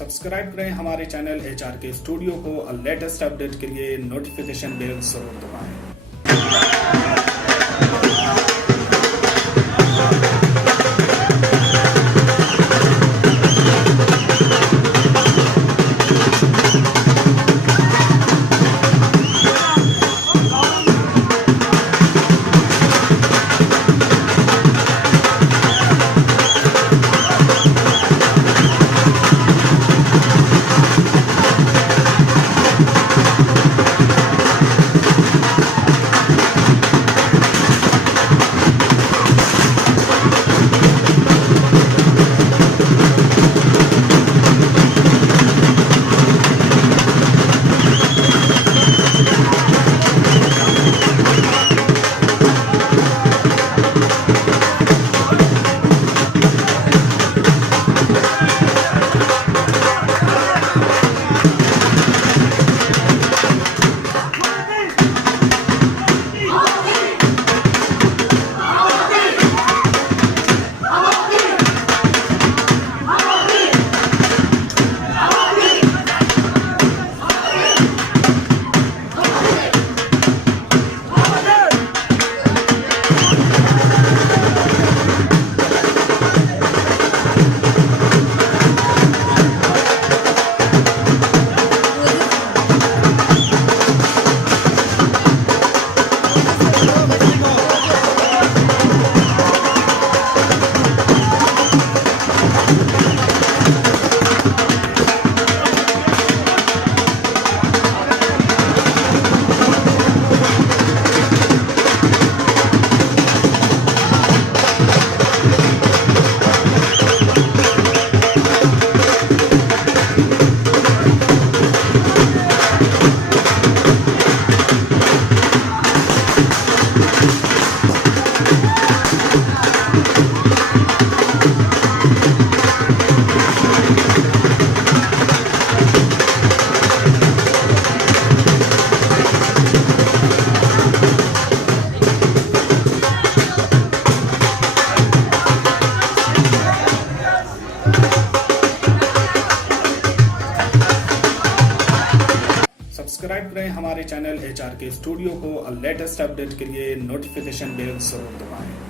Subscribe करें हमारे channel HRK studio को और लेटेस्ट अपडेट के लिए नोटिफिकेशन बेल जरूर दबाएं। सब्सक्राइब करें हमारे चैनल HRK स्टूडियो को और लेटेस्ट अपडेट के लिए नोटिफिकेशन बेल जरूर दबाएं।